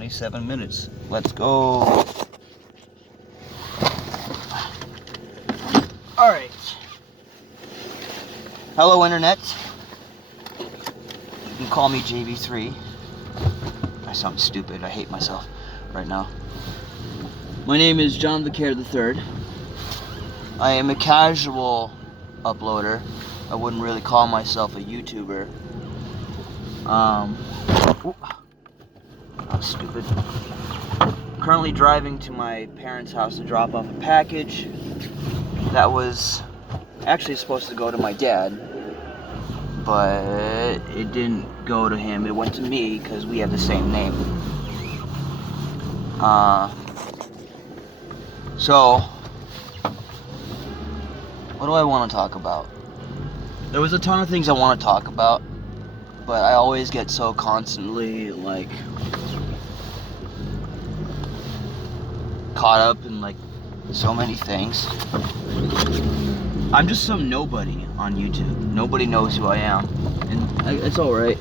27 minutes. Let's go. Alright. Hello, Internet. You can call me JV3. I sound stupid. I hate myself right now. My name is John the Care III. I am a casual uploader. I wouldn't really call myself a YouTuber. I'm stupid. Currently driving to my parents' house to drop off a package that was actually supposed to go to my dad, but it didn't go to him. It went to me because we have the same name. So what do I want to talk about? There was a ton of things I want to talk about, but I always get so constantly caught up in so many things. I'm just some nobody on YouTube. Nobody knows who I am, and it's alright.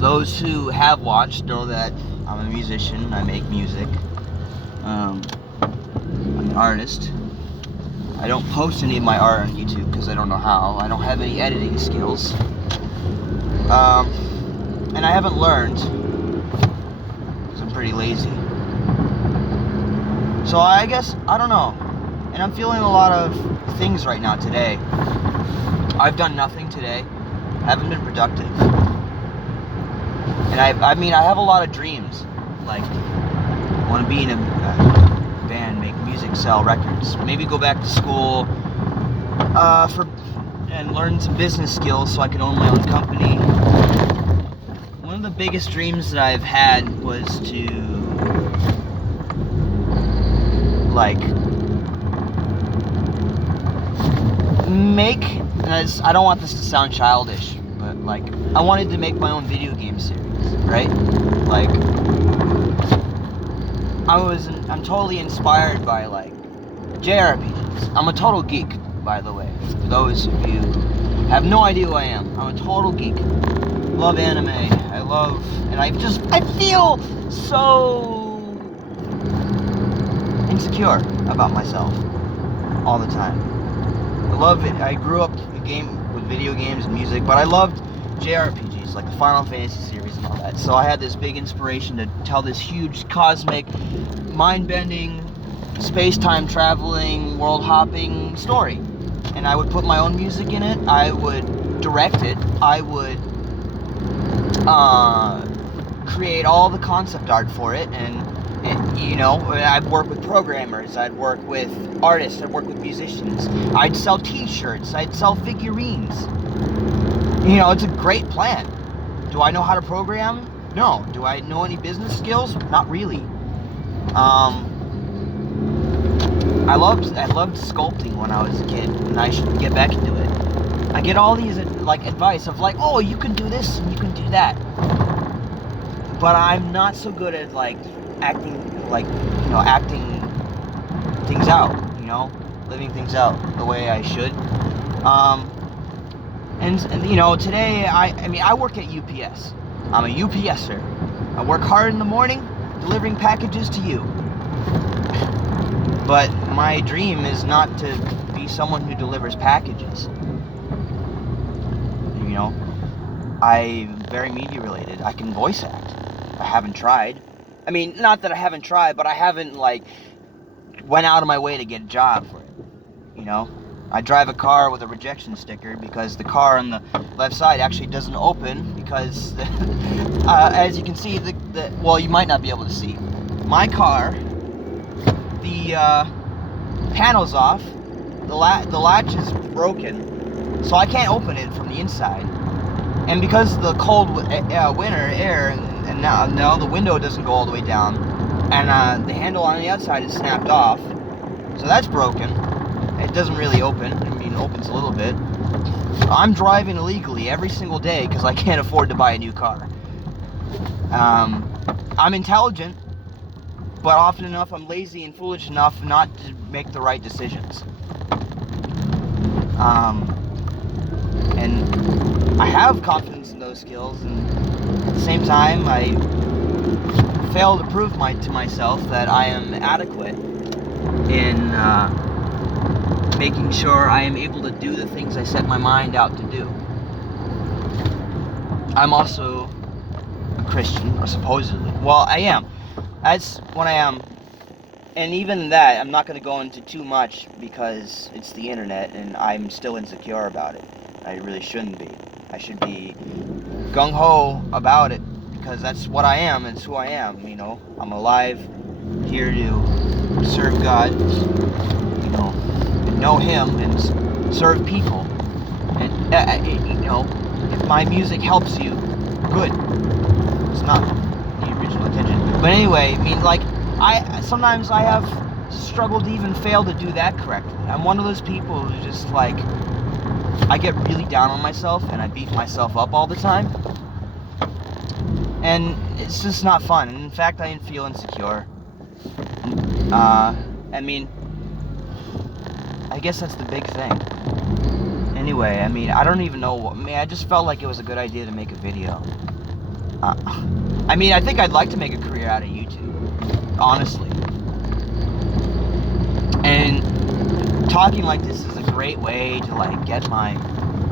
Those who have watched know that I'm a musician. I make music. I'm an artist. I don't post any of my art on YouTube because I don't know how. I don't have any editing skills. And I haven't learned because I'm pretty lazy. So I guess, I don't know. And I'm feeling a lot of things right now today. I've done nothing today. I haven't been productive. And I mean, I have a lot of dreams. I want to be in a band, make music, sell records, maybe go back to school and learn some business skills so I can own my own company. One of the biggest dreams that I've had was to make, and I don't want this to sound childish, but I wanted to make my own video game series, right? I'm totally inspired by JRPGs. I'm a total geek, by the way. For those of you who have no idea who I am, I'm a total geek. Love anime. And I feel so insecure about myself all the time. I love it. I grew up with video games and music, but I loved JRPGs, like the Final Fantasy series and all that. So I had this big inspiration to tell this huge, cosmic, mind-bending, space-time traveling, world-hopping story. And I would put my own music in it. I would direct it. I would create all the concept art for it. And I'd work with programmers. I'd work with artists. I'd work with musicians. I'd sell t-shirts. I'd sell figurines. It's a great plan. Do I know how to program? No. Do I know any business skills? Not really. I loved sculpting when I was a kid, and I should get back into it. I get all these advice of oh, you can do this and you can do that. But I'm not so good at acting things out, living things out the way I should. And today I work at UPS. I'm a UPSer. I work hard in the morning, delivering packages to you. But my dream is not to be someone who delivers packages. I'm very media related. I can voice act. I haven't tried. I mean, not that I haven't tried, but I haven't went out of my way to get a job for it. I drive a car with a rejection sticker because the car on the left side actually doesn't open because, as you can see, well, you might not be able to see. My car, the panel's off, the latch is broken, so I can't open it from the inside. And because the cold winter air, and now the window doesn't go all the way down, and the handle on the outside is snapped off, so that's broken. It doesn't really open. I mean, it opens a little bit. I'm driving illegally every single day because I can't afford to buy a new car. I'm intelligent, but often enough I'm lazy and foolish enough not to make the right decisions. And I have confidence in those skills, and At the same time, I fail to prove to myself that I am adequate in making sure I am able to do the things I set my mind out to do. I'm also a Christian, or supposedly. Well, I am. That's what I am. And even that, I'm not going to go into too much because it's the internet and I'm still insecure about it. I really shouldn't be. I should be gung-ho about it because that's what I am. It's who I am, you know. I'm alive, here to serve God, you know Him and serve people. And, you know, if my music helps you, good. It's not the original intention. But anyway, I mean, like, sometimes I have struggled to even fail to do that correctly. I'm one of those people who just, like, I get really down on myself and I beat myself up all the time. And it's just not fun. And in fact, I feel insecure. I mean, I guess that's the big thing. Anyway, I mean, I don't even know I just felt like it was a good idea to make a video. I mean, I think I'd like to make a career out of YouTube, honestly. And talking like this is a great way to, like, get my,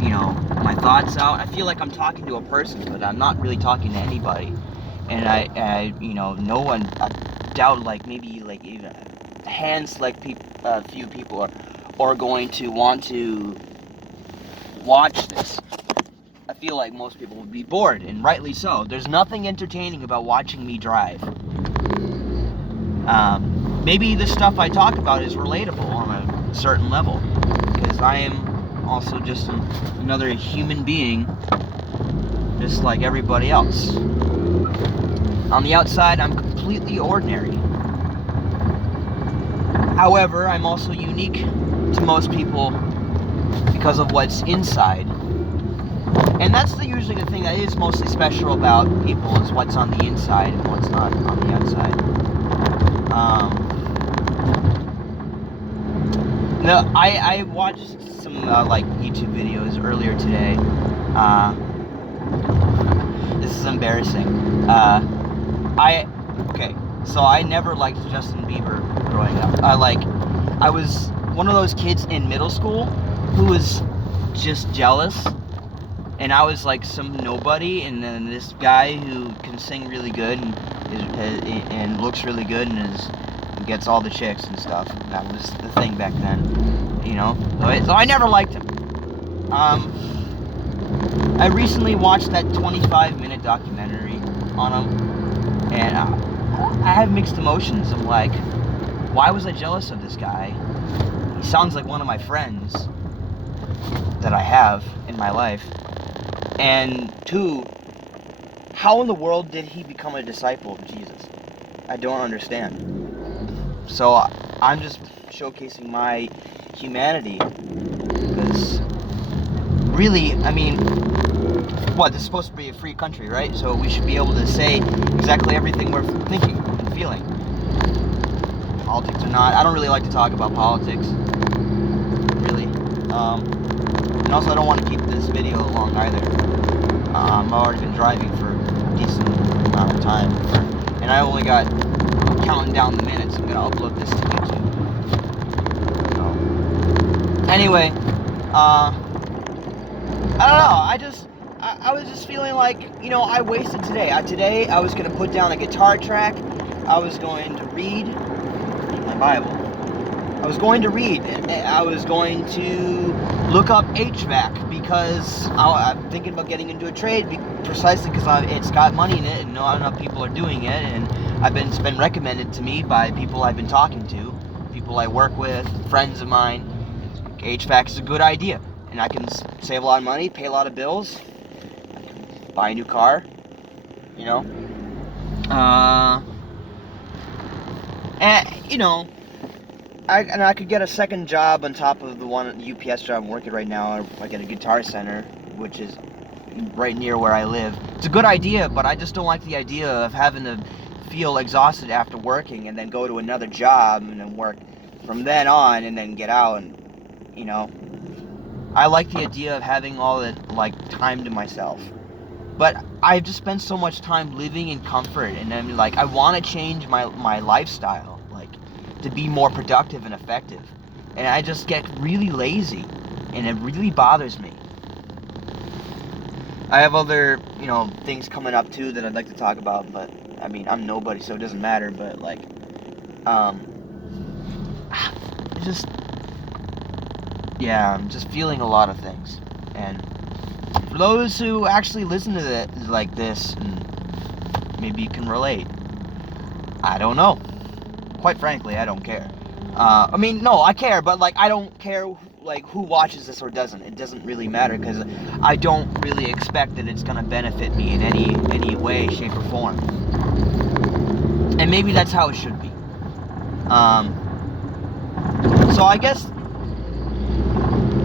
you know, my thoughts out. I feel like I'm talking to a person, but I'm not really talking to anybody. And I you know, no one, I doubt, like, maybe, like, even a hand-select few people are going to want to watch this. I feel like most people would be bored, and rightly so. There's nothing entertaining about watching me drive. Maybe the stuff I talk about is relatable on a certain level, because I am also just another human being, just like everybody else. On the outside, I'm completely ordinary. However, I'm also unique to most people because of what's inside. And that's usually the thing that is mostly special about people, is what's on the inside and what's not on the outside. No, I watched some like YouTube videos earlier today. This is embarrassing. Okay, so I never liked Justin Bieber growing up. I was one of those kids in middle school who was just jealous. And I was like some nobody, and then this guy who can sing really good and looks really good and gets all the chicks and stuff. That was the thing back then, you know. So I never liked him. I recently watched that 25-minute documentary on him, and I have mixed emotions. I'm like, why was I jealous of this guy? He sounds like one of my friends that I have in my life. And two, how in the world did he become a disciple of Jesus? I don't understand. So I'm just showcasing my humanity, because really, I mean, what, this is supposed to be a free country, right? So we should be able to say exactly everything we're thinking and feeling. Politics or not, I don't really like to talk about politics, really. And also I don't want to keep this video long either. I've already been driving for a decent amount of time, and I only got, I'm counting down the minutes. I'm gonna upload this to YouTube. So, anyway, I don't know. I was just feeling like, you know, I wasted today. Today I was gonna put down a guitar track. I was going to read my Bible. I was going to read. I was going to look up HVAC, because I'm thinking about getting into a trade precisely because it's got money in it and not enough people are doing it, and it's been recommended to me by people I've been talking to, people I work with, friends of mine. HVAC is a good idea, and I can save a lot of money, pay a lot of bills, I can buy a new car, you know. And, you know, I could get a second job on top of the one UPS job I'm working right now. I get a Guitar Center, which is right near where I live. It's a good idea, but I just don't like the idea of having to feel exhausted after working and then go to another job and then work from then on and then get out, and, you know. I like the idea of having all that, like, time to myself. But I've just spent so much time living in comfort, and I'm like, I want to change my lifestyle, like, to be more productive and effective. And I just get really lazy, and it really bothers me. I have other, things coming up too that I'd like to talk about, but I mean, I'm nobody, so it doesn't matter. But like, just, yeah, I'm just feeling a lot of things. And for those who actually listen to it like this, and maybe you can relate, I don't know. Quite frankly, I don't care. I mean, no, I care, but like, I don't care like who watches this or doesn't. It doesn't really matter, because I don't really expect that it's gonna benefit me in any way, shape, or form. And maybe that's how it should be. So I guess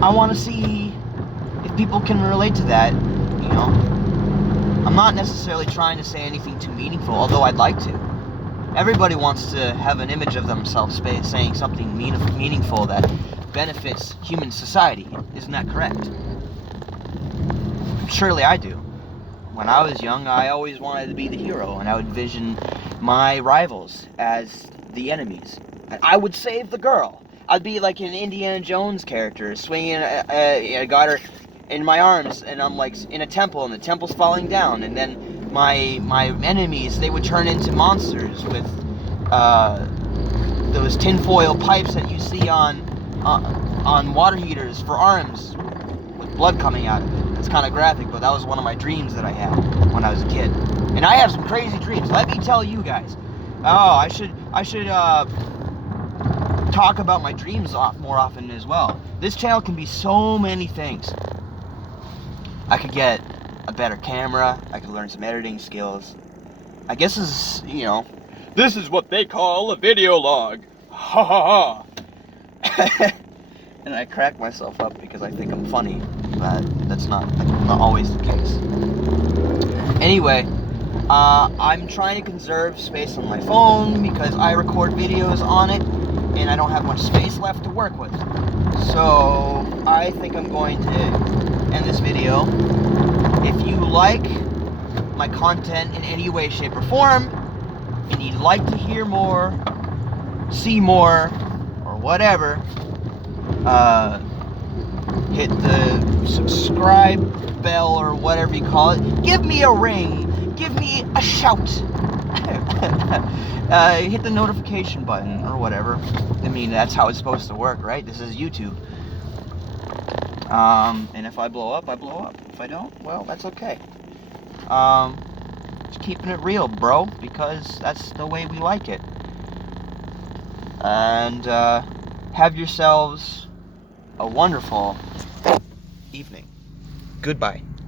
I want to see if people can relate to that. I'm not necessarily trying to say anything too meaningful, although I'd like to. Everybody wants to have an image of themselves saying something meaningful that benefits human society. Isn't that correct? Surely I do. When I was young, I always wanted to be the hero, and I would envision my rivals as the enemies. And I would save the girl. I'd be like an Indiana Jones character, swinging, I got her in my arms, and I'm like in a temple, and the temple's falling down, and then my enemies, they would turn into monsters with those tinfoil pipes that you see on water heaters for arms, with blood coming out of it. It's kind of graphic, but that was one of my dreams that I had when I was a kid. And I have some crazy dreams, let me tell you guys. Oh, I should talk about my dreams more often as well. This channel can be so many things. I could get a better camera. I could learn some editing skills. I guess this is, this is what they call a video log. Ha ha ha. And I crack myself up because I think I'm funny, but that's not always the case. Anyway, I'm trying to conserve space on my phone because I record videos on it and I don't have much space left to work with. So I think I'm going to end this video. If you like my content in any way, shape, or form, and you'd like to hear more, see more, or whatever, hit the subscribe bell or whatever you call it. Give me a ring. Give me a shout. Hit the notification button or whatever. I mean, that's how it's supposed to work, right? This is YouTube. And if I blow up, I blow up. If I don't, well, that's okay. Just keeping it real, bro, because that's the way we like it. And, have yourselves a wonderful evening. Goodbye.